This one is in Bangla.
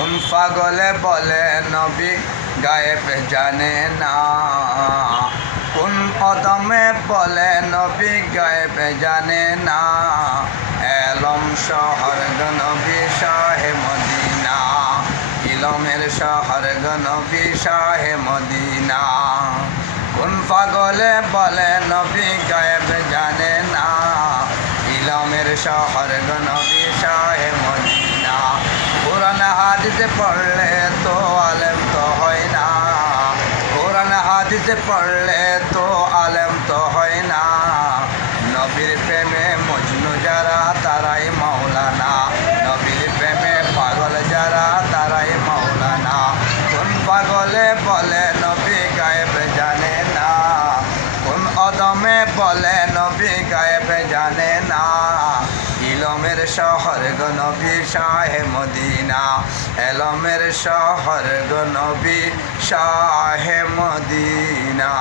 কোন পাগলে বলে নবী গায়েব জানে না, কোন অদমে বলে নবী গায়েব জানে না। এলম শহর নবী শাহে মদিনা, ইলমের শহর নবী শাহে মদিনা। কোন পাগলে বলে নবী গায়েব জানে না, ইলমের শহর নবী শাহে মদিনা। কোরআন হাদিসে পড়লে তো আলেম তো হয় না, কোরআন হাদিসে পড়লে তো আলেম তো হয় না। নবীর প্রেমে মজনু যারা তারাই মাওলানা, নবীর প্রেমে পাগল যারা তারাই মাওলানা। কোন পাগলে বলে নবী গায়েব জানে না, কোন অদমে বলে নবী গায়েব জানে না। ইলমের শহর নবী শাহে মদিনা, এলমের শহর নবী শাহে মদিনা।